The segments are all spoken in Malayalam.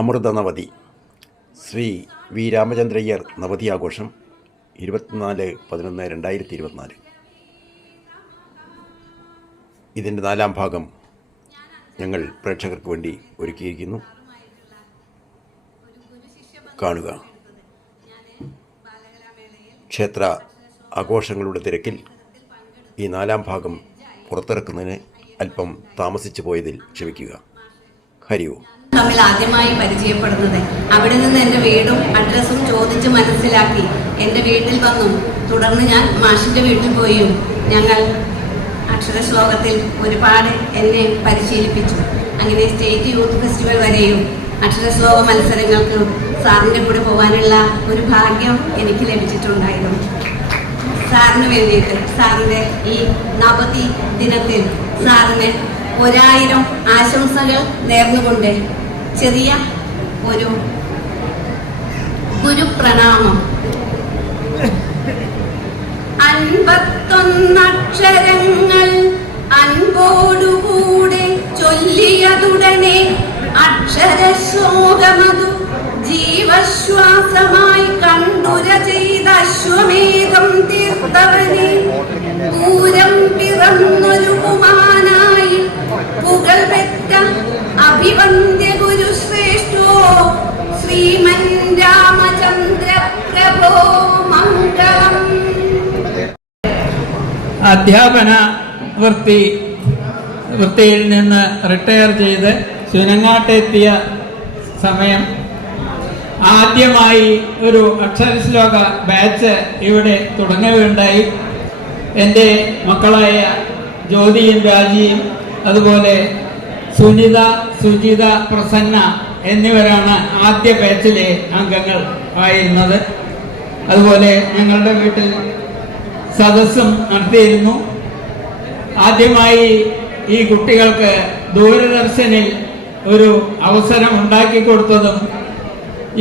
അമൃത നവതി ശ്രീ വി രാമചന്ദ്രയ്യർ നവതി ആഘോഷം 24/11/2024. ഇതിൻ്റെ 4ാം ഭാഗം ഞങ്ങൾ പ്രേക്ഷകർക്ക് വേണ്ടി ഒരുക്കിയിരിക്കുന്നു. കാണുക. ക്ഷേത്ര ആഘോഷങ്ങളുടെ തിരക്കിൽ ഈ 4ാം ഭാഗം പുറത്തിറക്കുന്നതിന് അല്പം താമസിച്ചു പോയതിൽ ക്ഷമിക്കുക. ഹരി ഓം. തമ്മിൽ ആദ്യമായി പരിചയപ്പെടുന്നത് അവിടെ നിന്ന് എൻ്റെ വീടും അഡ്രസ്സും ചോദിച്ച് മനസ്സിലാക്കി എൻ്റെ വീട്ടിൽ വന്നു. തുടർന്ന് ഞാൻ മാഷിൻ്റെ വീട്ടിൽ പോയും ഞങ്ങൾ അക്ഷരശ്ലോകത്തിൽ ഒരുപാട് എന്നെ പരിശീലിപ്പിച്ചു. അങ്ങനെ സ്റ്റേറ്റ് യൂത്ത് ഫെസ്റ്റിവൽ വരെയും അക്ഷരശ്ലോക മത്സരങ്ങൾക്ക് സാറിൻ്റെ കൂടെ പോകാനുള്ള ഒരു ഭാഗ്യം എനിക്ക് ലഭിച്ചിട്ടുണ്ടായിരുന്നു. സാറിന് വേണ്ടിയിട്ട് സാറിൻ്റെ ഈ നവതി ദിനത്തിൽ സാറിന് 1000 ആശംസകൾ നേർന്നുകൊണ്ട് ചെറിയ ഒരു ഗുരുപ്രണാമം. 51 അക്ഷരങ്ങൾ അൻപോടുകൂടെ ചൊല്ലിയതുടനെ അക്ഷരശ്ലോകമതു ജീവശ്വാസമായി കണ്ടുര ചെയ്ത അശ്വമേധം തീർത്തവനെ ദൂരം പിറന്നൊരു കുമാനായി പുകൾ പെറ്റ അഭിവന്ദ്യ ഗുരുശ്രേഷ്ഠോ ശ്രീമൻ രാമചന്ദ്ര പ്രഭോ മംഗളം. അധ്യാപന വൃത്തിയിൽ നിന്ന് റിട്ടയർ ചെയ്ത് ശൂനങ്ങാട്ടെത്തിയ സമയം ആദ്യമായി ഒരു അക്ഷരശ്ലോക ബാച്ച് ഇവിടെ തുടങ്ങുകയുണ്ടായി. എൻ്റെ മക്കളായ ജ്യോതിയും രാജിയും അതുപോലെ സുനിത, സുജിത, പ്രസന്ന എന്നിവരാണ് ആദ്യ ബാച്ചിലെ അംഗങ്ങൾ ആയിരുന്നത്. അതുപോലെ ഞങ്ങളുടെ വീട്ടിൽ സദസ്സും നടത്തിയിരുന്നു. ആദ്യമായി ഈ കുട്ടികൾക്ക് ദൂരദർശനിൽ ഒരു അവസരം ഉണ്ടാക്കി കൊടുത്തതും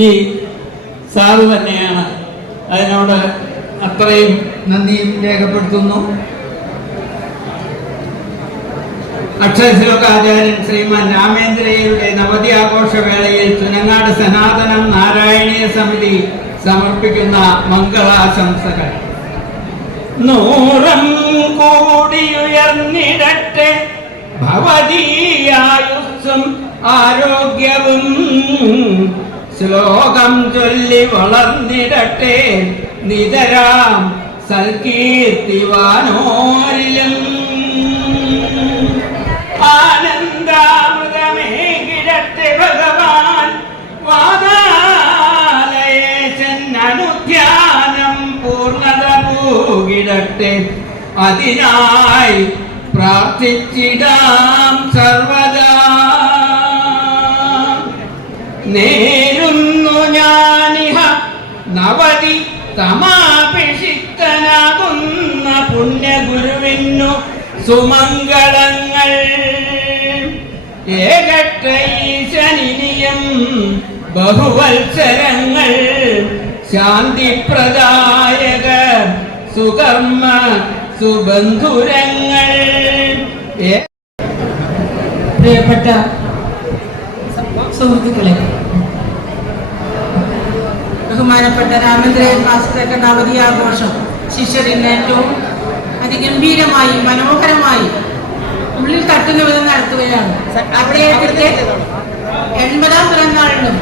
ഈ സാറ് തന്നെയാണ്. അതിനോട് അത്രയും നന്ദിയും രേഖപ്പെടുത്തുന്നു. അക്ഷരശ്ലോക ആചാര്യൻ ശ്രീമാൻ രാമേന്ദ്രയുടെ നവതി ആഘോഷവേളയിൽ ചുനങ്ങാട് സനാതനം നാരായണീയ സമിതി സമർപ്പിക്കുന്ന മംഗളാശംസകൾ. 100 കൂടിയുയർന്നിടട്ടെ ഭവതീയായുസ്സും ആരോഗ്യവും, ശ്ലോകം ചൊല്ലി വളർന്നിടട്ടെ നിതരാം സൽകീർത്തിവാനോരിലും, ആനന്ദാമൃതമേ കിടട്ടെ ഭഗവാൻ വാതാലയേശൻ, അനുധ്യാനം പൂർണ്ണത പൂകിടട്ടെ അതിനായി പ്രാർത്ഥിച്ചിടാം സർവദാ. നേരുന്നു ഞാനിഹ നവതി തമാഭിഷിക്തനാകുന്ന പുണ്യഗുരുവിനു സുമംഗളങ്ങൾ. ഏകട്ടൈശനിനിയം ബഹുവത്സരങ്ങൾ, ശാന്തിപ്രദായക സുകർമ്മ സുബന്ധുരങ്ങൾ. പ്രിയപ്പെട്ട സുഹൃത്തുക്കളെ, ബഹുമാനപ്പെട്ട രാമേന്ദ്രൻ മാസ്റ്ററുടെ നവതി ആഘോഷം ശിഷ്യരിന് ഏറ്റവും അതിഗംഭീരമായി മനോഹരമായി ഉള്ളിൽ തട്ടുന്ന വിധം നടത്തുകയാണ്. അദ്ദേഹത്തിന്റെ 80ാം പിറന്നാളിനും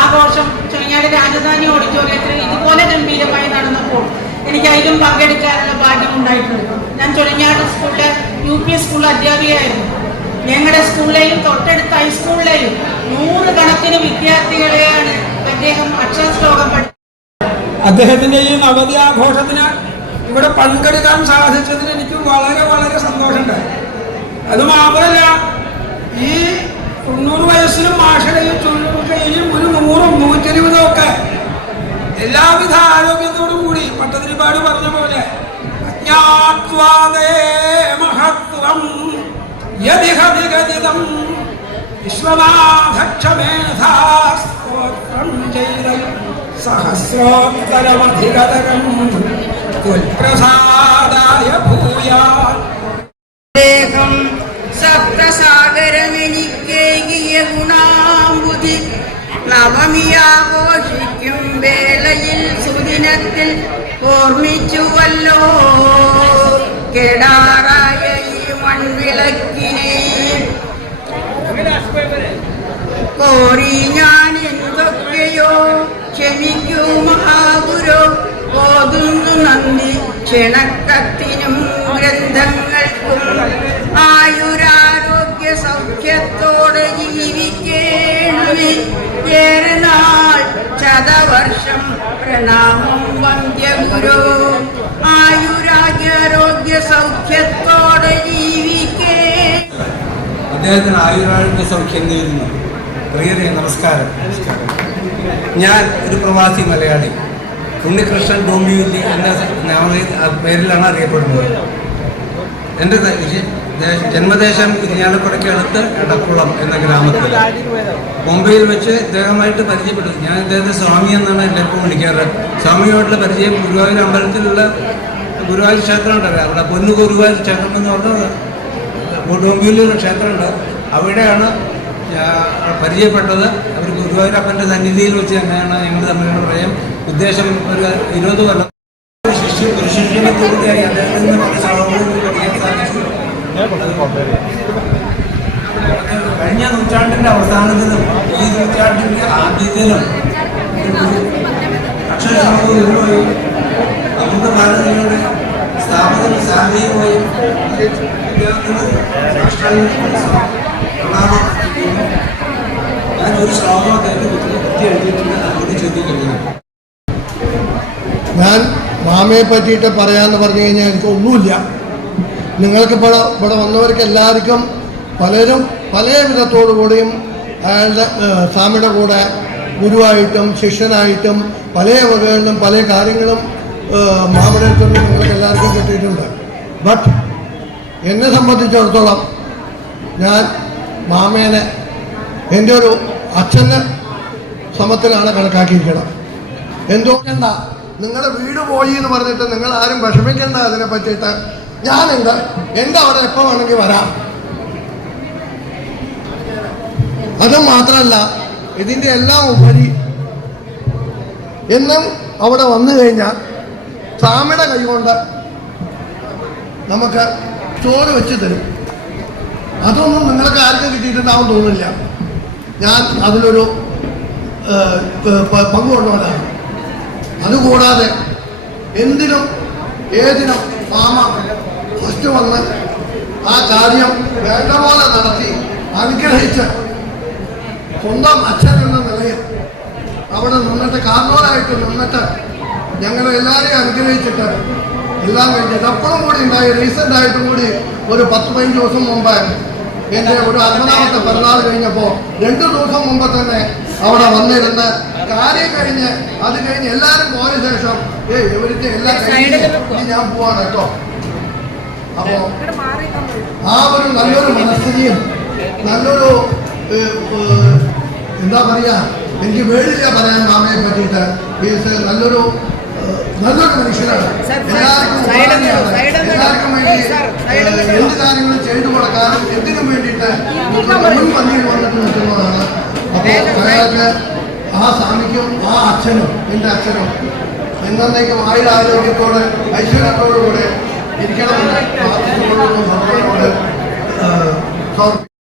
ആഘോഷം ചൊവ്വാട് രാജധാനി ഓഡിറ്റോറിയത്തിൽ ഇതുപോലെ ഗംഭീരമായി നടന്നപ്പോൾ എനിക്ക് അതിലും പങ്കെടുക്കാനുള്ള ഭാഗ്യം ഉണ്ടായിട്ടുണ്ട്. ഞാൻ ചൊവ്വാട് സ്കൂളിലെ UP സ്കൂൾ അധ്യാപികയായിരുന്നു. ഞങ്ങളുടെ സ്കൂളിലെയും തൊട്ടടുത്ത ഹൈസ്കൂളിലെയും 100 കണക്കിന് വിദ്യാർത്ഥികളെയാണ് അദ്ദേഹം അക്ഷരശ്ലോകം പഠിച്ചത്. അദ്ദേഹത്തിന്റെ ഈ നവതി ആഘോഷത്തിന് ഇവിടെ പങ്കെടുക്കാൻ സാധിച്ചതിന് എനിക്ക് വളരെ വളരെ സന്തോഷമുണ്ടായി. അതുമാത്രമല്ല, ഈ 90 വയസ്സിലും മാഷടയും ചൊല്ലുകയും ഒരു 100, 120 ഒക്കെ എല്ലാവിധ ആരോഗ്യത്തോടും കൂടി പട്ടതിരിപ്പാട് പറഞ്ഞ പോലെ അജ്ഞാത്വാദേ മഹത്വം യദിഹതിഗതിതം വിശ്വനാഥക്ഷമേധാസ്തോത്രം ചെയ്ത സഹസ്രോത്തരമധികതരം ത്വൽപ്രസാദായ ഭൂയാത്. സപ്തസാഗരമെനിക്കേകിയ ഗുണാംബുധി നവമിയാഘോഷിക്കും വേളയിൽ സുദിനത്തിൽ ഓർമ്മിച്ചുവല്ലോ കേടാറായ ഈ മൺവിളക്കിനെ കോരി ഞാൻ എന്തൊക്കെയോ ക്ഷമിക്കൂ മഹാഗുരു ഓതുന്നു നന്ദി ക്ഷണക്കത്തിനും ഗ്രന്ഥങ്ങൾക്കും ആയുരാരോഗ്യ സൗഖ്യത്തോടെ ജീവിക്കേണമേ ഏറെ നാൾ ശതവർഷം പ്രണാമം വന്ധ്യഗുരു ആയുരാരോഗ്യ സൗഖ്യത്തോടെ ജീവിക്കേ. അദ്ദേഹത്തിന് ആയുരാരോഗ്യ സൗഖ്യം നേരുന്നു. പ്രിയരെ നമസ്കാരം. ഞാൻ ഒരു പ്രവാസി മലയാളി. ഉണ്ണികൃഷ്ണൻ ഡോംബിവില്ലി എന്ന പേരിലാണ് അറിയപ്പെടുന്നത്. എൻ്റെ ജന്മദേശം ഇരിഞ്ഞാലക്കുടയ്ക്ക് അടുത്ത് എടക്കുളം എന്ന ഗ്രാമത്തിൽ. മുംബൈയിൽ വെച്ച് ഇദ്ദേഹമായിട്ട് പരിചയപ്പെട്ടു. ഞാൻ ഇദ്ദേഹത്തെ സ്വാമി എന്നാണ് എല്ലാവർക്കും വിളിക്കാറ്. സ്വാമിയുമായിട്ടുള്ള പരിചയം ഗുരുവായൂർ അമ്പലത്തിലുള്ള ഗുരുവായൂർ ക്ഷേത്രം ഉണ്ടല്ലോ, അവിടെ പൊന്നു ഗുരുവായൂർ ക്ഷേത്രം എന്ന് പറഞ്ഞത് ഡോംബിവില്ലിയിൽ ക്ഷേത്രമുണ്ട്. അവിടെയാണ് പരിചയപ്പെട്ടത്. അവർ ഗുരുവായൂരപ്പൻ്റെ സന്നിധിയിൽ വെച്ച് തന്നെയാണ് ഞങ്ങൾ തമ്മിലുള്ള പറയാം. ഉദ്ദേശം ഒരു 20 കൊല്ലം ശിഷ്യത്വത്തിലൂടെയായി അദ്ദേഹത്തിന് പല സ്ഥലങ്ങളും പഠിക്കാൻ സാധിച്ചു. കഴിഞ്ഞ നൂറ്റാണ്ടിൻ്റെ അവസാനത്തിലും ഈ നൂറ്റാണ്ടിൻ്റെ ആദ്യത്തിലും അക്ഷരശ്ലോകവും അമൃത ഭാരതിയുടെ സ്ഥാപന സാധ്യതയും ഞാൻ ഒരു ശ്ലോകം കുത്തി എഴുതിയിട്ടുണ്ട്. അവരോട് ചോദിക്കുന്നു. ഞാൻ മാമയെ പറ്റിയിട്ട് പറയാമെന്ന് പറഞ്ഞു കഴിഞ്ഞാൽ എനിക്കൊന്നുമില്ല. നിങ്ങൾക്ക് ഇവിടെ വന്നവർക്ക് എല്ലാവർക്കും പലരും പല വിധത്തോടു കൂടിയും അയാളുടെ സ്വാമിയുടെ കൂടെ ഗുരുവായിട്ടും ശിഷ്യനായിട്ടും പല വകകളിലും പല കാര്യങ്ങളും മാമയുടെ അടുത്തൊന്നും നിങ്ങൾക്ക് എല്ലാവർക്കും കിട്ടിയിട്ടുണ്ട്. ബട്ട് എന്നെ സംബന്ധിച്ചിടത്തോളം ഞാൻ മാമേനെ എൻ്റെ ഒരു അച്ഛൻ്റെ സമത്തിലാണ് കണക്കാക്കിയിരിക്കണം. എന്തുകൊണ്ട നിങ്ങളുടെ വീട് പോയി എന്ന് പറഞ്ഞിട്ട് നിങ്ങൾ ആരും വിഷമിക്കേണ്ട അതിനെ പറ്റിയിട്ട്. ഞാനുണ്ട്, എൻ്റെ അവിടെ എപ്പോൾ വേണമെങ്കിൽ വരാം. അതും മാത്രമല്ല, ഇതിൻ്റെ എല്ലാം ഉപരി എന്നും അവിടെ വന്നു കഴിഞ്ഞാൽ സ്വാമിയുടെ കൈകൊണ്ട് നമുക്ക് ചോറ് വെച്ച് തരും. അതൊന്നും നിങ്ങൾക്ക് ആർക്കും കിട്ടിയിട്ടുണ്ടാവും തോന്നില്ല. ഞാൻ അതിലൊരു പങ്കുകൊണ്ടുവരാണ്. അതുകൂടാതെ എന്തിനും ഏതിനും മാമ ഫസ്റ്റ് വന്ന് ആ കാര്യം വേണ്ട പോലെ നടത്തി അനുഗ്രഹിച്ച് സ്വന്തം അച്ഛൻ എന്ന നിലയിൽ അവിടെ നിന്നിട്ട് കാരണവരായിട്ട് നിന്നിട്ട് ഞങ്ങളെ എല്ലാവരെയും അനുഗ്രഹിച്ചിട്ട് എല്ലാം കഴിഞ്ഞിട്ട് അപ്പോഴും കൂടി ഉണ്ടായി. റീസെൻ്റായിട്ടും കൂടി ഒരു 10-15 ദിവസം മുമ്പായിരുന്നു എൻ്റെ ഒരു 60ാമത്തെ പിറന്നാൾ കഴിഞ്ഞപ്പോൾ 2 ദിവസം മുമ്പ് തന്നെ അവിടെ വന്നിരുന്ന് കാര്യം കഴിഞ്ഞ് അത് കഴിഞ്ഞ് എല്ലാവരും പോയ ശേഷം ഇവരുടെ എല്ലാം കഴിഞ്ഞ് ഞാൻ പോവാണ് കേട്ടോ. അപ്പോൾ ആ ഒരു നല്ലൊരു മനസ്ഥിതിയും നല്ലൊരു എന്താ പറയുക, എനിക്ക് വേണ്ടില്ല പറയാൻ മാമയെ പറ്റിയിട്ട്. നല്ലൊരു മനുഷ്യനാണ്. എല്ലാവർക്കും വേണ്ടി എന്ത് കാര്യങ്ങളും ചെയ്തു കൊടുക്കാനും എന്തിനും വേണ്ടിയിട്ട് മുൻപന്തിയിൽ വന്നിട്ട് നിൽക്കുന്നതാണ്. അപ്പോൾ അയാൾക്ക് ആ സ്വാമിക്കും ആ അച്ഛനും എൻ്റെ അച്ഛനും എന്നേക്കും ആയുരാരോഗ്യത്തോടെ ഐശ്വര്യത്തോടുകൂടെ ഇരിക്കണമെന്ന് പ്രാർത്ഥിച്ചുകൊണ്ടുള്ള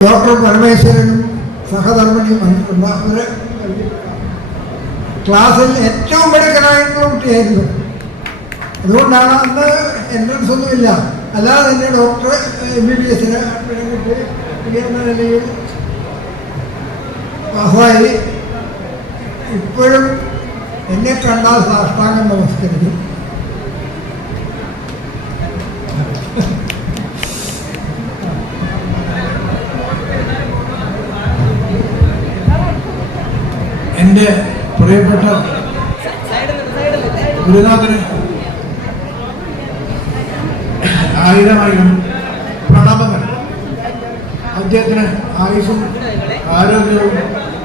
ഡോക്ടർ പരമേശ്വരനും സഹധർമ്മിണിയും വന്നിട്ടുണ്ട്. അവർ ക്ലാസ്സിൽ ഏറ്റവും മിടുക്കനായിട്ടുള്ള കുട്ടിയായിരുന്നു. അതുകൊണ്ടാണ് അന്ന് എൻട്രൻസ് ഒന്നുമില്ല. അല്ലാതെ തന്നെ ഡോക്ടർ MBBS എന്ന നിലയിൽ പാസ്സായി. ഇപ്പോഴും എന്നെ കണ്ടാൽ സാഷ്ടാംഗം നമസ്കരിക്കും. എൻ്റെ പ്രിയപ്പെട്ട ഗുരുനാഥന് 1000 പ്രണാമങ്ങൾ. അദ്ദേഹത്തിന് ആയുസ്സും ആരോഗ്യവും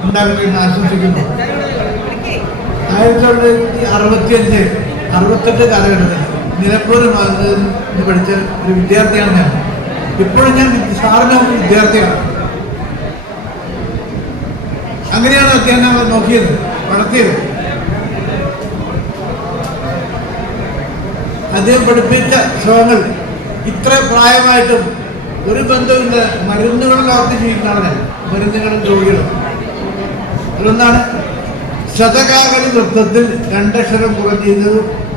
ഉണ്ടാകണമെന്ന് ആശംസിക്കുന്നു. 1965-68 കാലഘട്ടത്തിൽ നിലമ്പൂർ പഠിച്ച ഒരു വിദ്യാർത്ഥിയാണ് ഞാൻ. ഇപ്പോഴും ഞാൻ സാറിന് വിദ്യാർത്ഥിയാണ്. അങ്ങനെയാണ് വിദ്യാർത്ഥിയാണ് അവർ നോക്കിയത്, വളർത്തിയത്. അദ്ദേഹം പഠിപ്പിച്ച ശ്ലോകങ്ങൾ ഇത്ര പ്രായമായിട്ടും ഒരു ബന്ധമില്ല. മരുന്നുകളിലോർത്ത് ജീവിക്കുന്നതാണ്, മരുന്നുകളും രോഗികളും. അതുകൊണ്ടാണ് ശതകാകളി നൃത്തത്തിൽ 2 അക്ഷരം കുറഞ്ഞത്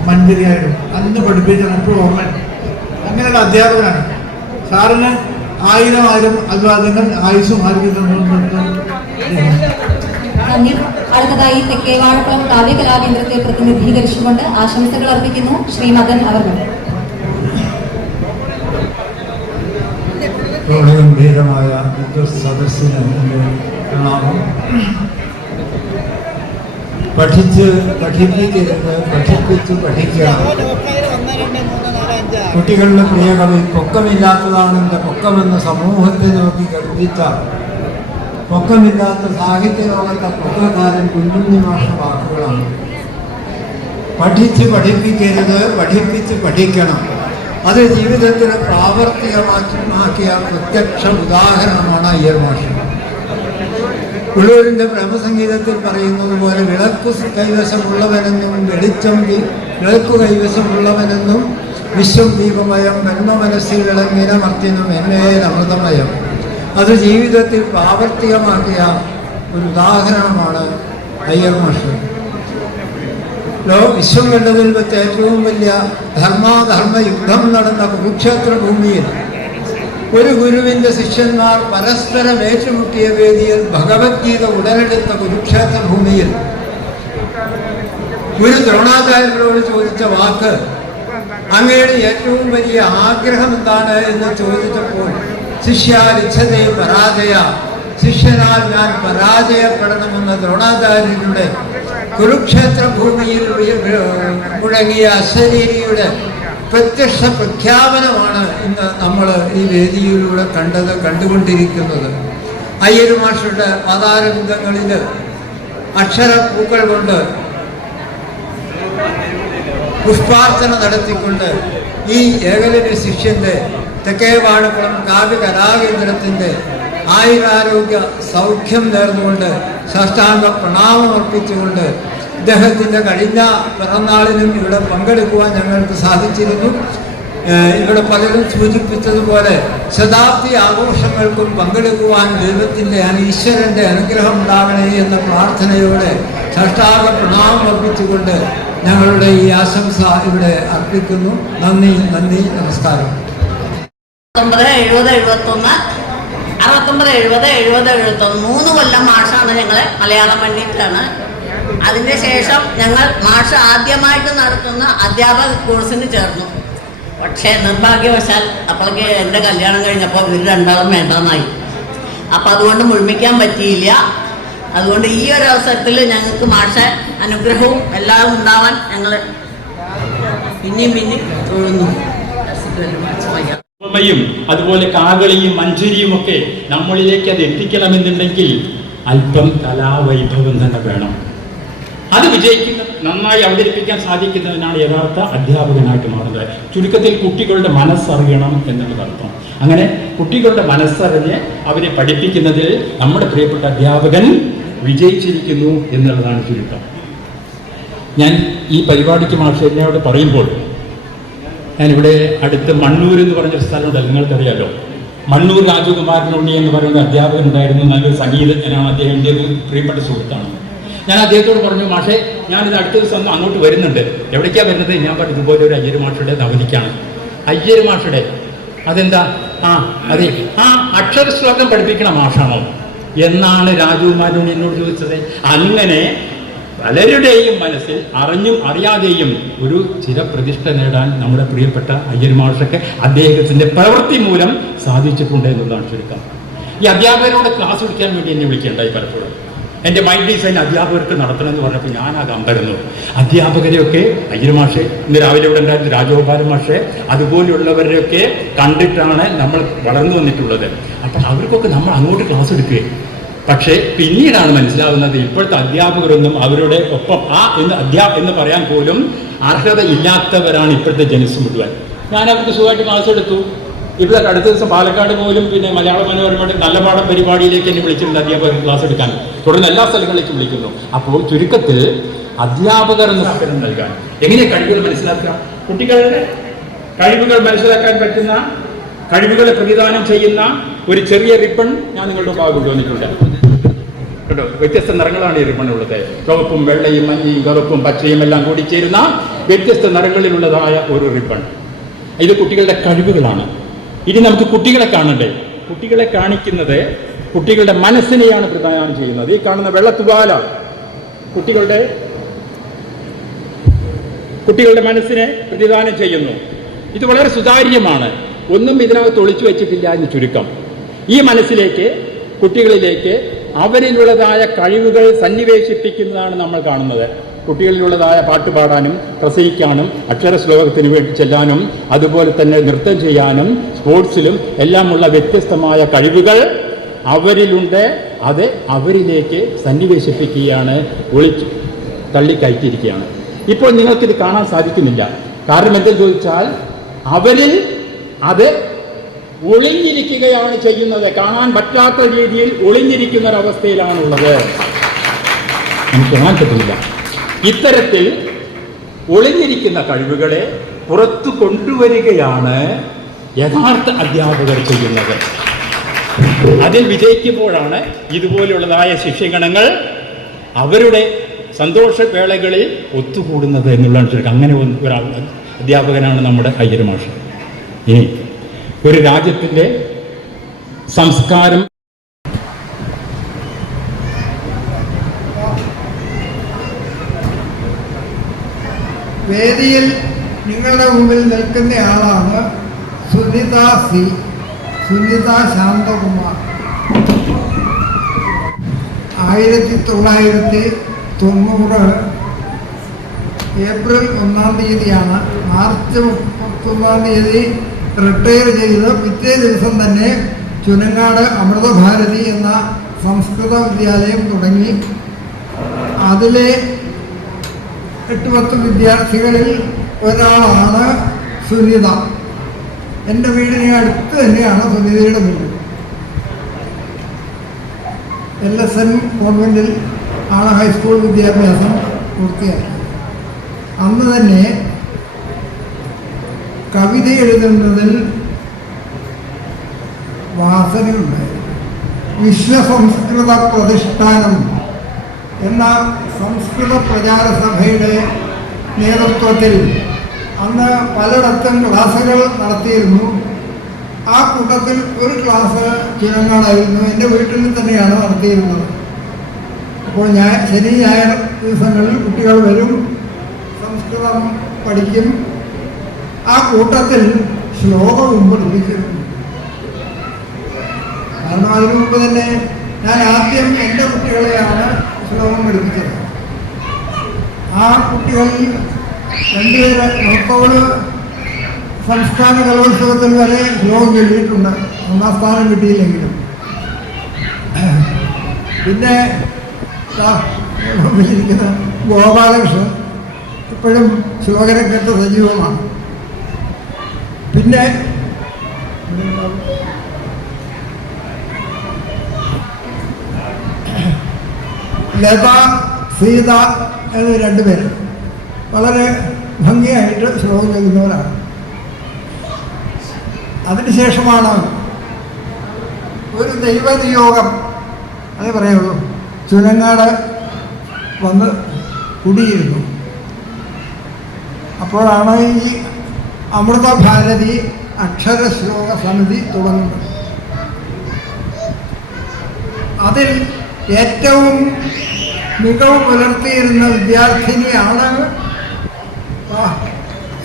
മഞ്ജരിയായിരുന്നു അന്ന് പഠിപ്പിച്ചാണ് എപ്പോഴും ഓർമ്മ. അങ്ങനെയുള്ള അധ്യാപകനാണ്. സാറിന് 1000 അഭിവാദ്യങ്ങൾ, ആയുസ്സും ആരോഗ്യവും. അടുത്തതായി തെക്കേവാഴക്കുളം കാവ്യകലാകേന്ദ്രത്തെ പ്രതിനിധീകരിച്ചുകൊണ്ട് ആശംസകൾ അർപ്പിക്കുന്നു ശ്രീ മദൻ അവർ. ഗംഭീരമായ സദസ്സിന് പ്രണാമം. പഠിപ്പിക്കരുത്, പഠിപ്പിച്ച് പഠിക്കണം. കുട്ടികളുടെ പ്രിയ കവി പൊക്കമില്ലാത്തതാണെന്റെ പൊക്കമെന്ന് സമൂഹത്തെ നോക്കി കരുതിച്ച പൊക്കമില്ലാത്ത സാഹിത്യ ലോകത്തെ പൊക്കക്കാരൻ കുഞ്ഞുണ്ണി മാഷ വാക്കുകളാണ്. പഠിച്ച് പഠിപ്പിക്കരുത്, പഠിപ്പിച്ച് പഠിക്കണം. അത് ജീവിതത്തിൽ പ്രാവർത്തികമാക്കിയ പ്രത്യക്ഷ ഉദാഹരണമാണ് അയ്യർ മാഷ്. ഉള്ളൂരിൻ്റെ ബ്രഹ്മസംഗീതത്തിൽ പറയുന്നത് പോലെ വിളക്കു കൈവശമുള്ളവനെന്നും വിളക്കു കൈവശമുള്ളവനെന്നും വിശ്വം ദീപമയം വെണ്ണ മനസ്സിൽ വിളങ്ങിന മർത്തിനും എന്നേൽ അമൃതമയം. അത് ജീവിതത്തിൽ പ്രാവർത്തികമാക്കിയ ഒരു ഉദാഹരണമാണ് അയ്യർ മാഷ്. വിശ്വം കണ്ടതിൽ വെച്ച് ഏറ്റവും വലിയ ധർമാധർമ്മ യുദ്ധം നടന്ന കുരുക്ഷേത്ര ഭൂമിയിൽ ഒരു ഗുരുവിൻ്റെ ശിഷ്യന്മാർ പരസ്പരം ഏറ്റുമുട്ടിയ വേദിയിൽ ഭഗവത്ഗീത ഉടലെടുത്ത കുരുക്ഷേത്ര ഭൂമിയിൽ ഗുരു ദ്രോണാചാര്യരോട് ചോദിച്ച വാക്ക്, അങ്ങയുടെ ഏറ്റവും വലിയ ആഗ്രഹം എന്താണ് എന്ന് ചോദിച്ചപ്പോൾ, ശിഷ്യാലിച്ഛതേ പരാജയ, ശിഷ്യനാൽ ഞാൻ പരാജയപ്പെടണമെന്ന ദ്രോണാചാര്യരുടെ കുരുക്ഷേത്ര ഭൂമിയിൽ മുഴങ്ങിയ അശരീരിയുടെ പ്രത്യക്ഷ പ്രഖ്യാപനമാണ് ഇന്ന് നമ്മൾ ഈ വേദിയിലൂടെ കണ്ടുകൊണ്ടിരിക്കുന്നത്. അയ്യർ മാഷയുടെ പാതാരബിന്ദങ്ങളിൽ അക്ഷരപ്പൂക്കൾ കൊണ്ട് പുഷ്പാർച്ചന നടത്തിക്കൊണ്ട് ഈ ഏകലവ്യ ശിഷ്യന്റെ തെക്കേവാഴക്കുളം കാവ്യകലാകേന്ദ്രത്തിൻ്റെ ആയുരാരോഗ്യ സൗഖ്യം നേർന്നുകൊണ്ട് സാഷ്ടാംഗ പ്രണാമം അർപ്പിച്ചുകൊണ്ട് ഇദ്ദേഹത്തിൻ്റെ കഴിഞ്ഞ പിറന്നാളിനും ഇവിടെ പങ്കെടുക്കുവാൻ ഞങ്ങൾക്ക് സാധിച്ചിരുന്നു. ഇവിടെ പലരും സൂചിപ്പിച്ചതുപോലെ ശതാബ്ദി ആഘോഷങ്ങൾക്കും പങ്കെടുക്കുവാൻ ദൈവത്തിൻ്റെ ഈശ്വരൻ്റെ അനുഗ്രഹം ഉണ്ടാകണേ എന്ന പ്രാർത്ഥനയോടെ സാഷ്ടാംഗ പ്രണാമം അർപ്പിച്ചുകൊണ്ട് ഞങ്ങളുടെ ഈ ആശംസ ഇവിടെ അർപ്പിക്കുന്നു. നന്ദി, നമസ്കാരം. 69, 71, 3 കൊല്ലം മാഷാണ് ഞങ്ങൾ മലയാളം പണ്ഡിറ്റാണ്. അതിൻ്റെ ശേഷം ഞങ്ങൾ മാഷ് ആദ്യമായിട്ട് നടത്തുന്ന അധ്യാപക കോഴ്സിന് ചേർന്നു. പക്ഷേ നിർഭാഗ്യവശാൽ അപ്പോഴേക്ക് എൻ്റെ കല്യാണം കഴിഞ്ഞപ്പോൾ ഇവർ രണ്ടാളും വേണ്ടെന്നായി. അപ്പം അതുകൊണ്ട് മുഴുമിക്കാൻ പറ്റിയില്ല. അതുകൊണ്ട് ഈ ഒരു അവസരത്തിൽ ഞങ്ങൾക്ക് മാഷ അനുഗ്രഹവും എല്ലാം ഉണ്ടാവാൻ ഞങ്ങൾ പിന്നെയും തൊഴുന്നു. അതുപോലെ കാകളിയും മഞ്ചരിയും ഒക്കെ നമ്മളിലേക്ക് അത് എത്തിക്കണമെന്നുണ്ടെങ്കിൽ അല്പം കലാവൈഭവം തന്നെ വേണം. അത് വിജയിക്കുന്ന നന്നായി അവതരിപ്പിക്കാൻ സാധിക്കുന്നതിനാണ് യഥാർത്ഥ അധ്യാപകനായിട്ട് മാറുന്നത്. ചുരുക്കത്തിൽ കുട്ടികളുടെ മനസ്സറിയണം എന്നുള്ളത് അർത്ഥം. അങ്ങനെ കുട്ടികളുടെ മനസ്സറിഞ്ഞ് അവരെ പഠിപ്പിക്കുന്നതിൽ നമ്മുടെ പ്രിയപ്പെട്ട അധ്യാപകൻ വിജയിച്ചിരിക്കുന്നു എന്നുള്ളതാണ് ചുരുക്കം. ഞാൻ ഈ പരിപാടിക്ക് മാഷ് എന്നോട് പറയുമ്പോൾ ഞാനിവിടെ അടുത്ത് മണ്ണൂർ എന്ന് പറഞ്ഞൊരു സ്ഥലമുണ്ടല്ലോ, നിങ്ങൾക്കറിയാലോ. മണ്ണൂർ രാജകുമാരനുണ്ണി എന്ന് പറയുന്ന അധ്യാപകൻ ഉണ്ടായിരുന്നു. നല്ലൊരു സംഗീതജ്ഞനാണ് അദ്ദേഹം, എൻ്റെ ഒരു പ്രിയപ്പെട്ട സുഹൃത്താണ്. ഞാൻ അദ്ദേഹത്തോട് പറഞ്ഞു, മാഷേ ഞാനിത് അടുത്ത ദിവസം അങ്ങോട്ട് വരുന്നുണ്ട്. എവിടേക്കാണ് വരുന്നത്? ഞാൻ പറഞ്ഞു ഇതുപോലെ ഒരു അയ്യർ മാഷയുടെ അവധിക്കാണ്. അയ്യർ മാഷയുടെ അതെന്താ? അതെ, അക്ഷര ശ്ലോകം പഠിപ്പിക്കണ മാഷാണോ എന്നാണ് രാജകുമാരനുണ്ണി എന്നോട് ചോദിച്ചത്. അങ്ങനെ പലരുടെയും മനസ്സിൽ അറിഞ്ഞും അറിയാതെയും ഒരു ചിരപ്രതിഷ്ഠ നേടാൻ നമ്മുടെ പ്രിയപ്പെട്ട അയ്യർ മാഷൊക്കെ അദ്ദേഹത്തിൻ്റെ പ്രവൃത്തി മൂലം സാധിച്ചിട്ടുണ്ട് എന്നതാണ് ചുരുക്കം. ഈ അധ്യാപകരോട് ക്ലാസ് എടുക്കാൻ വേണ്ടി എന്നെ വിളിക്കേണ്ടായി പലപ്പോഴും. എൻ്റെ മൈൻഡ് ഡിസൈൻ അധ്യാപകർക്ക് നടത്തണമെന്ന് പറഞ്ഞപ്പോൾ ഞാനാകാൻ തരുന്നു. അധ്യാപകരെയൊക്കെ അയ്യർ മാഷെ, ഇന്ന് രാവിലെ ഇവിടെ ഉണ്ടായിരുന്ന രാജഗോപാല മാഷെ, അതുപോലെയുള്ളവരെയൊക്കെ കണ്ടിട്ടാണ് നമ്മൾ വളർന്നു വന്നിട്ടുള്ളത്. അപ്പം അവർക്കൊക്കെ നമ്മൾ അങ്ങോട്ട് ക്ലാസ് എടുക്കുക. പക്ഷേ പിന്നീടാണ് മനസ്സിലാവുന്നത് ഇപ്പോഴത്തെ അധ്യാപകരൊന്നും അവരുടെ ഒപ്പം എന്ന് പറയാൻ പോലും അർഹത ഇല്ലാത്തവരാണ് ഇപ്പോഴത്തെ ജനസ് മുഴുവൻ. ഞാൻ അവർക്ക് സുഖമായിട്ട് ക്ലാസ് എടുത്തു. ഇവിടെ അടുത്ത ദിവസം പാലക്കാട് പോലും പിന്നെ മലയാള മനോരമയുടെ നല്ല പാഠം പരിപാടിയിലേക്ക് എന്നെ വിളിച്ചിട്ടുണ്ട് അധ്യാപകർ ക്ലാസ് എടുക്കാൻ. തുടർന്ന് എല്ലാ സ്ഥലങ്ങളിലേക്കും വിളിക്കുന്നു. അപ്പോൾ ചുരുക്കത്തിൽ അധ്യാപകർ എന്ന സ്ഥാപനം നൽകാൻ എങ്ങനെ കഴിവുകൾ മനസ്സിലാക്കുക, കുട്ടികളുടെ കഴിവുകൾ മനസ്സിലാക്കാൻ പറ്റുന്ന, കഴിവുകളെ പ്രതിദാനം ചെയ്യുന്ന ഒരു ചെറിയ റിബൺ ഞാൻ നിങ്ങളുടെ ഭാഗം കൊണ്ടുവന്നിട്ടുണ്ട് കേട്ടോ. വ്യത്യസ്ത നിറങ്ങളാണ് ഈ റിബൺ ഉള്ളത്. ചുവപ്പും വെള്ളയും മഞ്ഞയും കറുപ്പും പച്ചയും എല്ലാം കൂടി ചേരുന്ന വ്യത്യസ്ത നിറങ്ങളിലുള്ളതായ ഒരു റിബൺ. ഇത് കുട്ടികളുടെ കഴിവുകളാണ്. ഇനി നമുക്ക് കുട്ടികളെ കാണണ്ടേ? കുട്ടികളെ കാണിക്കുന്നത് കുട്ടികളുടെ മനസ്സിനെയാണ് പ്രദാനം ചെയ്യുന്നത്. ഈ കാണുന്ന വെള്ളത്തുവാല കുട്ടികളുടെ മനസ്സിനെ പ്രതിദാനം ചെയ്യുന്നു. ഇത് വളരെ സുതാര്യമാണ്. ഒന്നും ഇതിനകത്ത് ഒളിച്ചു വെച്ചിട്ടില്ല എന്ന് ചുരുക്കം. ഈ മനസ്സിലേക്ക്, കുട്ടികളിലേക്ക് അവരിലുള്ളതായ കഴിവുകൾ സന്നിവേശിപ്പിക്കുന്നതാണ് നമ്മൾ കാണുന്നത്. കുട്ടികളിലുള്ളതായ പാട്ട് പാടാനും പ്രസംഗിക്കാനും അക്ഷര ശ്ലോകത്തിന് വേണ്ടി ചെല്ലാനും അതുപോലെ തന്നെ നൃത്തം ചെയ്യാനും സ്പോർട്സിലും എല്ലാമുള്ള വ്യത്യസ്തമായ കഴിവുകൾ അവരിലുണ്ട്. അത് അവരിലേക്ക് സന്നിവേശിപ്പിക്കുകയാണ്, തള്ളിക്കയറ്റിയിരിക്കുകയാണ്. ഇപ്പോൾ നിങ്ങൾക്കിത് കാണാൻ സാധിക്കുന്നില്ല. കാരണം എന്തെന്ന് ചോദിച്ചാൽ അവരിൽ അത് ഒളിഞ്ഞിരിക്കുകയാണ് ചെയ്യുന്നത്. കാണാൻ പറ്റാത്ത രീതിയിൽ ഒളിഞ്ഞിരിക്കുന്ന ഒരവസ്ഥയിലാണുള്ളത്. നമുക്ക് കാണാൻ പറ്റുന്നില്ല. ഇത്തരത്തിൽ ഒളിഞ്ഞിരിക്കുന്ന കഴിവുകളെ പുറത്തു കൊണ്ടുവരികയാണ് യഥാർത്ഥ അധ്യാപകർ ചെയ്യുന്നത്. അതിൽ വിജയിക്കുമ്പോഴാണ് ഇതുപോലെയുള്ളതായ ശിഷ്യഗണങ്ങൾ അവരുടെ സന്തോഷവേളകളിൽ ഒത്തുകൂടുന്നത് എന്നുള്ളതാണ് ചുരുക്കം. അങ്ങനെ ഒരു അധ്യാപകനാണ് നമ്മുടെ അയ്യർ മാഷ്. ഇനി ഒരു രാജ്യത്തിൻ്റെ സംസ്കാരം വേദിയിൽ നിങ്ങളുടെ മുമ്പിൽ നിൽക്കുന്ന ആളാണ് സുനിത ശാന്തകുമാർ. 1990 ഏപ്രിൽ 1-ാം തീയതിയാണ്. മാർച്ച് 31-ാം തീയതി റിട്ടയർ ചെയ്ത് പിറ്റേ ദിവസം തന്നെ ചുനങ്ങാട് അമൃതഭാരതി എന്ന സംസ്കൃത വിദ്യാലയം തുടങ്ങി. അതിലെ 8-10 വിദ്യാർത്ഥികളിൽ ഒരാളാണ് സുനിത. എൻ്റെ വീടിന് അടുത്ത് തന്നെയാണ് സുനിതയുടെ വീട്. LSN കോൺവെൻറ്റിൽ ആണ് ഹൈസ്കൂൾ വിദ്യാഭ്യാസം പൂർത്തിയാക്കി. അന്ന് തന്നെ കവിത എഴുതുന്നതിൽ വാസനയുണ്ടായിരുന്നു. വിശ്വസംസ്കൃത പ്രതിഷ്ഠാനം എന്ന സംസ്കൃത പ്രചാര സഭയുടെ നേതൃത്വത്തിൽ അന്ന് പലയിടത്തും ക്ലാസ്സുകൾ നടത്തിയിരുന്നു. ആ കൂട്ടത്തിൽ ഒരു ക്ലാസ് ചുനങ്ങാടായിരുന്നു. എൻ്റെ വീട്ടിൽ തന്നെയാണ് നടത്തിയിരുന്നത്. അപ്പോൾ ശനി ഞായർ ദിവസങ്ങളിൽ കുട്ടികൾ വരും, സംസ്കൃതം പഠിക്കും. ആ കൂട്ടത്തിൽ ശ്ലോകവും പഠിപ്പിച്ചിരുന്നു. കാരണം അതിനു മുമ്പ് തന്നെ ഞാൻ ആദ്യം എൻ്റെ കുട്ടികളെയാണ് ശ്ലോകം പഠിപ്പിച്ചത്. ആ കുട്ടികളിൽ 2 പേര് നോക്കോട് സംസ്ഥാന കലോത്സവത്തിൽ വരെ ശ്ലോകം ചൊല്ലിയിട്ടുണ്ട്. 1-ാം സ്ഥാനം കിട്ടിയില്ലെങ്കിലും. പിന്നെ ഗോപാലകൃഷ്ണൻ ഇപ്പോഴും ശ്ലോകരംഗത്ത് സജീവമാണ്. പിന്നെ ലത, സീത എന്ന 2 പേര് വളരെ ഭംഗിയായിട്ട് ശ്ലോകം ചൊല്ലുന്നവരാണ്. അതിനുശേഷമാണ് ഒരു ദൈവനിയോഗം, അതേ പറയുള്ളൂ, ചുനങ്ങാട് വന്ന് കുടിയിരുന്നു. അപ്പോഴാണ് ഈ അമൃതഭാരതി അക്ഷരശ്ലോക സമിതി തുടങ്ങുന്നത്. അതിൽ ഏറ്റവും മികവ് പുലർത്തിയിരുന്ന വിദ്യാർത്ഥിനിയാണ്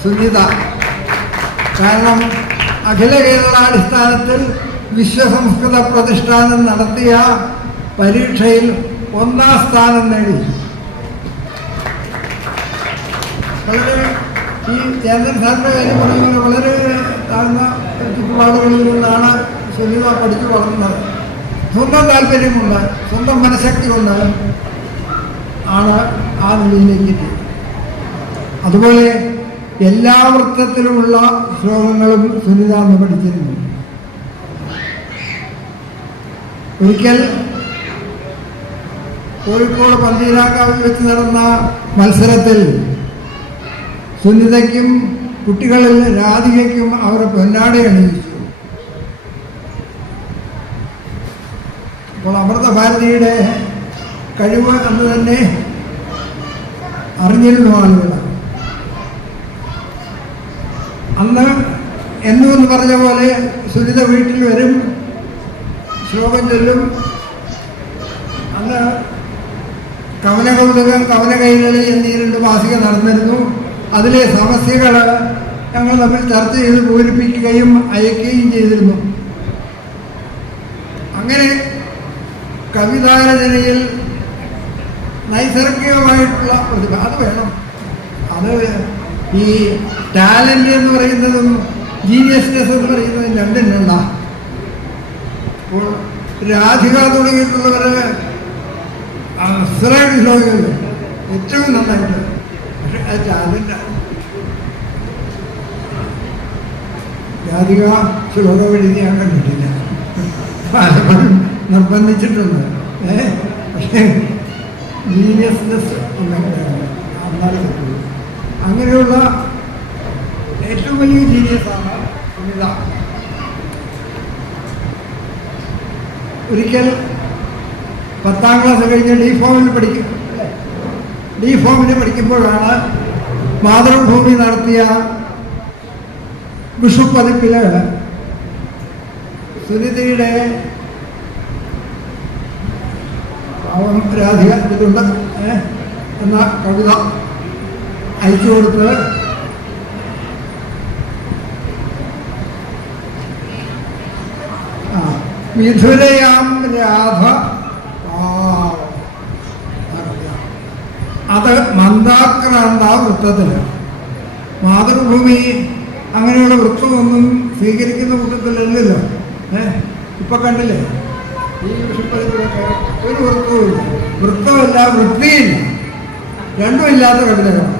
സുനിത. കാരണം അഖില കേരളാടിസ്ഥാനത്തിൽ വിശ്വസംസ്കൃത പ്രതിഷ്ഠാനം നടത്തിയ പരീക്ഷയിൽ 1-ാം സ്ഥാനം നേടി. വളരെ ഈ ചന്ദ്രൻ സാറിൻ്റെ കാര്യം പറയുന്നത് വളരെ താഴ്ന്ന ചുറ്റുപാടുകളിൽ നിന്നാണ് സുനിത പഠിച്ചു വളർന്നത്. സ്വന്തം താല്പര്യം കൊണ്ട്, സ്വന്തം മനഃശക്തി കൊണ്ട് ആണ് ആ നിലയിലേക്ക് എത്തിയത്. അതുപോലെ എല്ലാ വൃത്തത്തിലുമുള്ള ശ്ലോകങ്ങളും സുനിത അന്ന് പഠിച്ചിരുന്നു. ഒരിക്കൽ കോഴിക്കോട് പന്തീരാക്കാവിൽ വെച്ച് നടന്ന മത്സരത്തിൽ സുനിതയ്ക്കും കുട്ടികളിൽ രാധികയ്ക്കും അവരെ പൊന്നാട അണിയിച്ചു. അപ്പോൾ അമൃതഭാരതിയുടെ കഴിവ് എന്ന് തന്നെ അറിഞ്ഞിരുന്നു ആളുകൾ. അന്ന് എന്നു പറഞ്ഞ പോലെ സുനിത വീട്ടിൽ വരും, ശ്ലോകം ചൊല്ലും. അന്ന് കവനകൗതുകം, കവനകൈരളി എന്നീ 2 മാസിക നടന്നിരുന്നു. അതിലെ സമസ്യകൾ ഞങ്ങൾ തമ്മിൽ ചർച്ച ചെയ്ത് പൂരിപ്പിക്കുകയും അയക്കുകയും ചെയ്തിരുന്നു. അങ്ങനെ കവിതാരചനയിൽ നൈസർഗികമായിട്ടുള്ള പ്രതിഭ അത് വേണം. അത് ഈ ടാലൻ്റ് എന്ന് പറയുന്നതും ജീനിയസ്നെസ് എന്ന് പറയുന്നതും രണ്ടും അപ്പോൾ രാധിക തുടങ്ങിയിട്ടുള്ളവർ അസ്രായിട്ട് ശ്ലോകങ്ങൾ ഏറ്റവും നന്നായിട്ട്, പക്ഷെ അത് ടാലൻ്റാണ്. രാധിക ശ്ലോകം എഴുതി ഞാൻ കണ്ടിട്ടില്ല, നിർബന്ധിച്ചിട്ടുണ്ട്. പക്ഷേ ജീനിയസ്നെസ് അന്നാണ് കിട്ടുള്ളൂ. അങ്ങനെയുള്ള ഏറ്റവും വലിയ ജീനിയസാണ് സുനിത. ഒരിക്കൽ 10ാം ക്ലാസ് കഴിഞ്ഞ് ഡി ഫോമിന് പഠിക്കുമ്പോഴാണ് മാതൃഭൂമി നടത്തിയ വിഷു പതിപ്പിൽ സുനിതയുടെ രാധിക ഇതുണ്ട് എന്ന കവിത അയച്ചു കൊടുത്ത് മിഥുനയാം രാധ, അത് മന്ദാക്രാന്ത വൃത്തത്തിന്. മാതൃഭൂമി അങ്ങനെയുള്ള വൃത്തമൊന്നും സ്വീകരിക്കുന്ന കൂട്ടത്തിലല്ലല്ലോ. ഇപ്പൊ കണ്ടില്ലേ ഈ വിഷുപ്പതിപ്പിലൊക്കെ ഒരു വൃത്തവുമില്ല, വൃത്തമല്ല വൃത്തിയില്ല, രണ്ടും ഇല്ലാത്ത കവിതകളാണ്.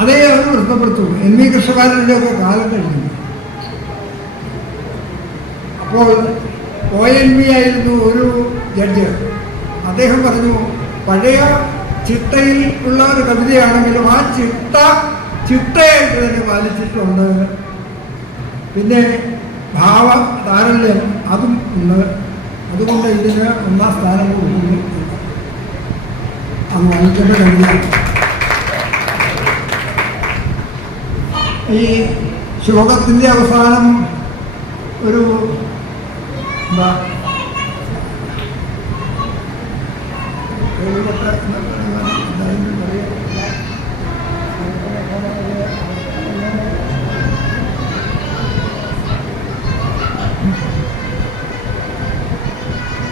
അതേ അവർ വൃത്തപ്പെടുത്തു. NV കൃഷ്ണവാര്യരുടെ ഒക്കെ കാലം കഴിഞ്ഞു. അപ്പോൾ ONV ആയിരുന്നു ഒരു ജഡ്ജ്. അദ്ദേഹം പറഞ്ഞു, പഴയ ചിട്ടയിൽ ഉള്ള ഒരു കവിതയാണെങ്കിലും ആ ചിട്ടയായിട്ട് തന്നെ പാലിച്ചിട്ടുണ്ട്. പിന്നെ ഭാവ താരല്യം അതും ഉണ്ട്. അതുകൊണ്ട് ഇതിന് 1ാം സ്ഥാനം കൊടുക്കുന്നു. അന്ന് വായിക്കേണ്ട കവിത. ഈ ശ്ലോകത്തിൻ്റെ അവസാനം ഒരു എന്താ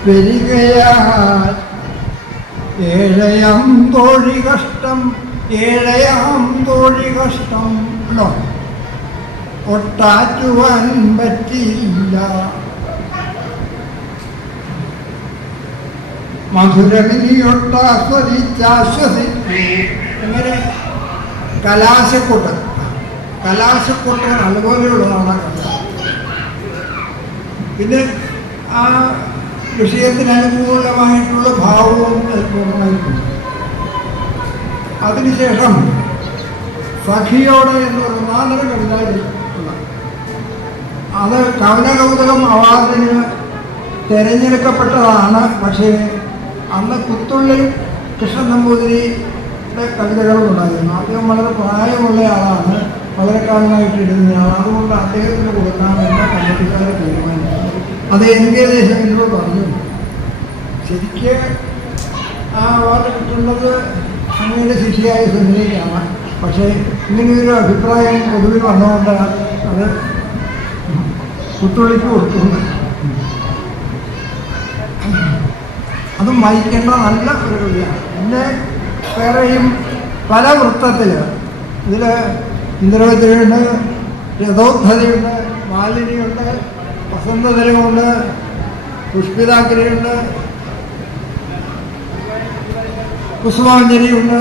പെരുകയാൽ ഏഴയാം തോഴി കഷ്ടം, ഏഴയാം തോഴി കഷ്ടം ഉണ്ടോ, ഒട്ടാറ്റുവാൻ പറ്റിയില്ല. മധുരമിനിയൊട്ടാസ്വദിച്ചാശ്വസിച്ചു. അങ്ങനെ കലാശക്കൊട്ട് അതുപോലെയുള്ളതാണ് കഥ. പിന്നെ ആ വിഷയത്തിന് അനുകൂലമായിട്ടുള്ള ഭാവവും അത് പൂർണ്ണമായിട്ടുണ്ട്. അതിനുശേഷം സഖിയോട് എന്നൊരു 4 കവിത അത് കവനകൗതുകം അവാർഡിന് തിരഞ്ഞെടുക്കപ്പെട്ടതാണ്. പക്ഷേ അന്ന് കുത്തുള്ളിൽ കൃഷ്ണൻ നമ്പൂതിരിയുടെ കവിതകളും ഉണ്ടായിരുന്നു. അദ്ദേഹം വളരെ പ്രായമുള്ള ആളാണ്, വളരെ കാലമായിട്ട് ഇടുന്നയാളാണ്. അതുകൊണ്ട് അദ്ദേഹത്തിന് കൊടുക്കാമെന്ന് കമ്മിറ്റിക്കാരെ തീരുമാനിച്ചു. അത് NV ദേശം എന്നോട് പറഞ്ഞു, ശരിക്ക് ആ അവാർഡ് കിട്ടുന്നത് അങ്ങയുടെ ശിഷ്യയായ സുനിതയ്ക്കാണ്. പക്ഷേ ഇങ്ങനെയൊരു അഭിപ്രായം പൊതുവിൽ വന്നുകൊണ്ട് അത് കുത്തുള്ളിക്ക് കൊടുത്തു. അതും വായിക്കേണ്ട നല്ല ഒരു കവിതയാണ്. പിന്നെ വേറെയും പല വൃത്തത്തിൽ ഇതിൽ ഇന്ദ്രവതിയുണ്ട്, രഥോദ്ധതയുണ്ട്, മാലിനിയുണ്ട്, വസന്തതരമുണ്ട്, പുഷ്പിതാഗ്രയുണ്ട്, കുസുമാഞ്ജലിയുണ്ട്,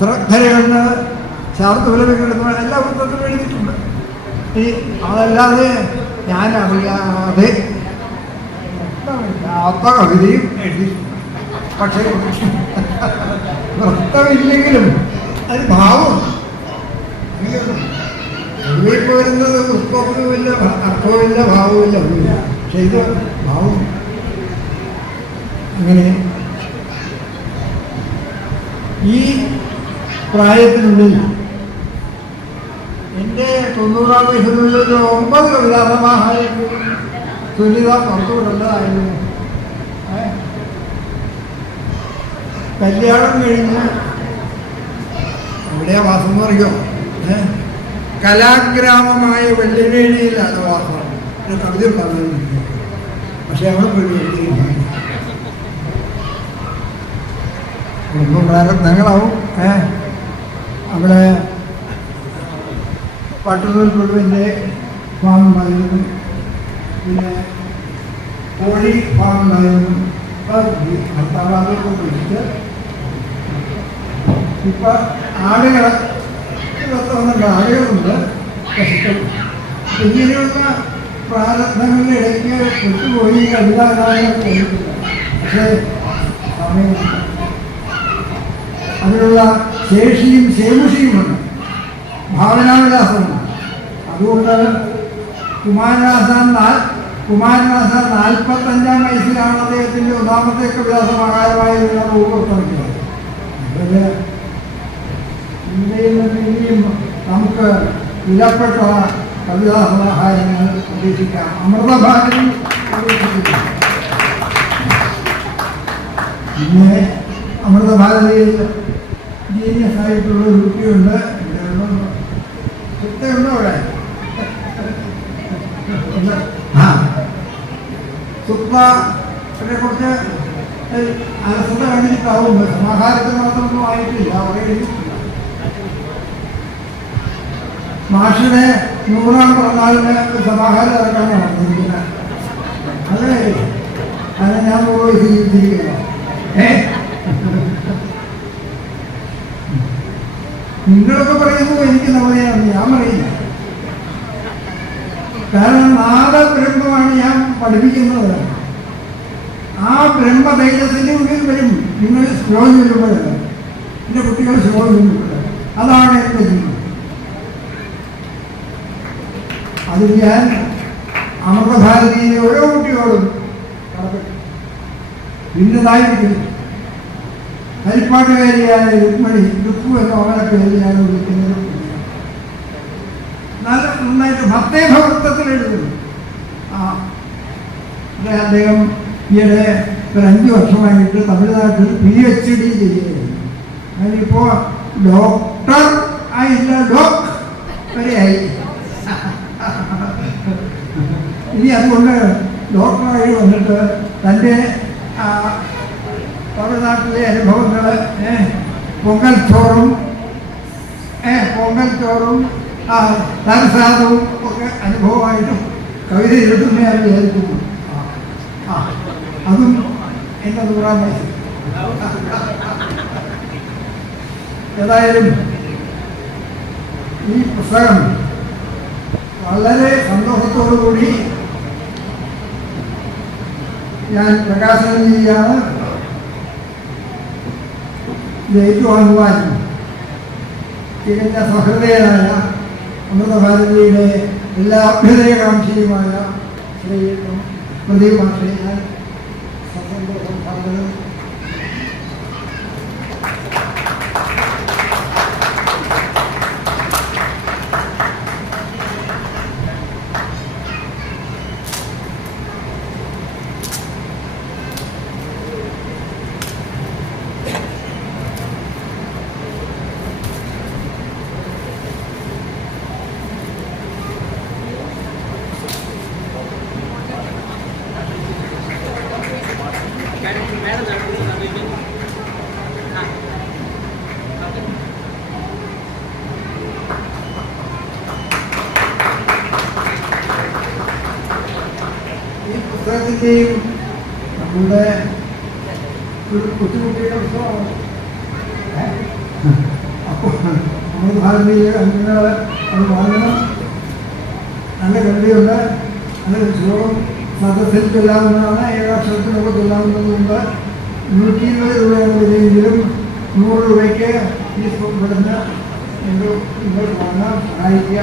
ശ്രദ്ധരയുണ്ട്, ശാർത്ത് വിലപിക്കുന്ന എല്ലാ വൃത്തത്തിലും എഴുതിയിട്ടുണ്ട്. അതല്ലാതെ ഞാൻ അറിയാതെ കവിതയും എഴുതിയിട്ടുണ്ട്. പക്ഷേ വൃത്തമില്ലെങ്കിലും അത് ഭാവം എഴുതിയിട്ട് വരുന്നത് പുസ്തകവുമില്ല, അർത്ഥവുമില്ല, ഭാവവുമില്ല, ഒന്നുമില്ല. പക്ഷെ ഇത് ഭാവം. അങ്ങനെ ഈ പ്രായത്തിനുള്ളിൽ എൻ്റെ 90-ാം വയസ്സിനുള്ളിൽ 9 കവിതാസമാഹാരങ്ങൾ തുല്യത പുറത്തുവിടേണ്ടതായിരുന്നു. കല്യാണം കഴിഞ്ഞ് എവിടെയാ വാസം എന്ന് അറിയോ? കലാഗ്രാമമായ വെള്ളിനേഴിയിലാണ് വാസം. കവിത പറഞ്ഞു. പക്ഷെ അവിടെ പോയി എഴുതിയില്ല. ഒന്നും പ്രാരബ്ധങ്ങളാവും. അവിടെ പട്ടുനൂൽ പുഴുവിൻ്റെ ഫാം ഉണ്ടായിരുന്നു, പിന്നെ കോഴി ഫാം ഉണ്ടായിരുന്നു. ഭർത്താവ് അതൊക്കെ പിടിച്ച് ഇപ്പം ആടുകൾ 21 ആടുകളുണ്ട്. ഇങ്ങനെയുള്ള പ്രാരബ്ധങ്ങളുടെ ഇടയ്ക്ക് വിട്ടുപോയി കവിതാകാലം കഴിഞ്ഞിട്ടില്ല. പക്ഷേ സമയം അതിനുള്ള ശേഷിയും ശേമുഷിയുമുണ്ട്, ഭാവനാവിലാസമുണ്ട്. അതുകൊണ്ട് കുമാരനാശാൻ 45-ാം വയസ്സിലാണ് അദ്ദേഹത്തിൻ്റെ ഒന്നാമത്തെ കവിതാസമാഹാരമായ പുറത്തിറക്കിയത്. അതിൽ ഇന്ത്യയിൽ നിന്ന് ഇനിയും നമുക്ക് വിലപ്പെട്ട കവിതാസമാഹാരങ്ങൾ പ്രതീക്ഷിക്കാം. അമൃതഭാരതി പ്രതീക്ഷിക്കാം. പിന്നെ അമൃതഭാരതിയിൽ ജീനിയസ് ആയിട്ടുള്ള ഒരു കുട്ടിയുണ്ട്. ചിട്ടയുണ്ടോ അവിടെ? സുപ്രയെ കുറിച്ച് അലസത കണ്ടിട്ടാവും. സമാഹാരത്തിന് മാത്രമൊന്നും ആയിട്ടില്ല, അവിടെ എഴുതിയിട്ടില്ല. മാഷിനെ 100-ാം പിറന്നാളിന് സമാഹാരം ഇറക്കാൻ നടന്നിരിക്കുന്നത് അല്ലേ? അങ്ങനെ ഞാൻ 100 വയസ്സ് ജീവിച്ചിരിക്കുന്നു. നിങ്ങളൊക്കെ പറയുന്നു എനിക്ക് നവതയാണ്, ഞാൻ പറയില്ല. കാരണം നാദബ്രഹ്മമാണ് ഞാൻ പഠിപ്പിക്കുന്നത്. ആ ബ്രഹ്മതൈലത്തിൻ്റെ ഉള്ളിൽ വരും നിങ്ങൾ സ്ലോ ചൊല്ലുമ്പോൾ, എൻ്റെ കുട്ടികൾ സ്ലോ ചൊല്ലുമ്പോൾ. അതാണ് എൻ്റെ ജീവിതം. അതിൽ ഞാൻ അമൃതഭാരതിയിലെ ഓരോ കുട്ടിയോടും ഭിന്നതായിരിക്കും. ഹരിപ്പാട്ടുകാരിയായ രുക്മണി രുക്കു എന്ന അവനെ പേര് ഞാൻ വിളിക്കുന്നത്. നല്ല നന്നായിട്ട് ഭക്തേഭവൃത്തത്തിൽ എഴുതുന്നു. അദ്ദേഹം ഈയിടെ ഒരു 5 വർഷമായിട്ട് തമിഴ്നാട്ടിൽ PhD ചെയ്യുകയായിരുന്നു. ഞാനിപ്പോൾ ഡോക്ടർ ആയില്ല, ഡോക് വരെയായി. ഇനി അതുകൊണ്ട് ഡോക്ടറായി വന്നിട്ട് തൻ്റെ തമിഴ്നാട്ടിലെ അനുഭവങ്ങൾ പൊങ്കൽ ചോറും തലസാദവും ഒക്കെ അനുഭവമായിട്ടും കവിത എഴുതുന്ന ഞാൻ വിചാരിക്കുന്നു. അതും എൻ്റെ 100-ാം വയസ്സിൽ. ഏതായാലും ഈ പുസ്തകം വളരെ സന്തോഷത്തോടു കൂടി ഞാൻ പ്രകാശനം ചെയ്യുകയാണ്. ഇത് ഏറ്റുവാങ്ങുവാൻ തികഞ്ഞ സഹൃദയനായ അമൃതഭാരതിയുടെ എല്ലാ അഭ്യുദയകാംക്ഷിയുമായ ശ്രീ പ്രദീപ് മാഷെ ഞാൻ സന്തോഷം പറഞ്ഞത്. പുസ്തകത്തിൻ്റെയും നമ്മുടെ ഒരു കൊച്ചുകുട്ടിയുടെ പുസ്തകമാണ്. അപ്പോൾ നമ്മൾ ഭാരതീയ അംഗങ്ങൾ അത് വാങ്ങണം. നല്ല കണ്ടിയുണ്ട്. നല്ല ശ്ലോകം സദസ്സിൽ ചൊല്ലാവുന്നതാണ്. ഏകാക്ഷരത്തിനൊക്കെ ചൊല്ലാവുന്നതുകൊണ്ട് 120 രൂപയാണ് വിലയെങ്കിലും 100 രൂപയ്ക്ക് ഈ ഇവിടുന്ന് നിങ്ങൾക്ക് വാങ്ങാൻ സഹായിക്കുക.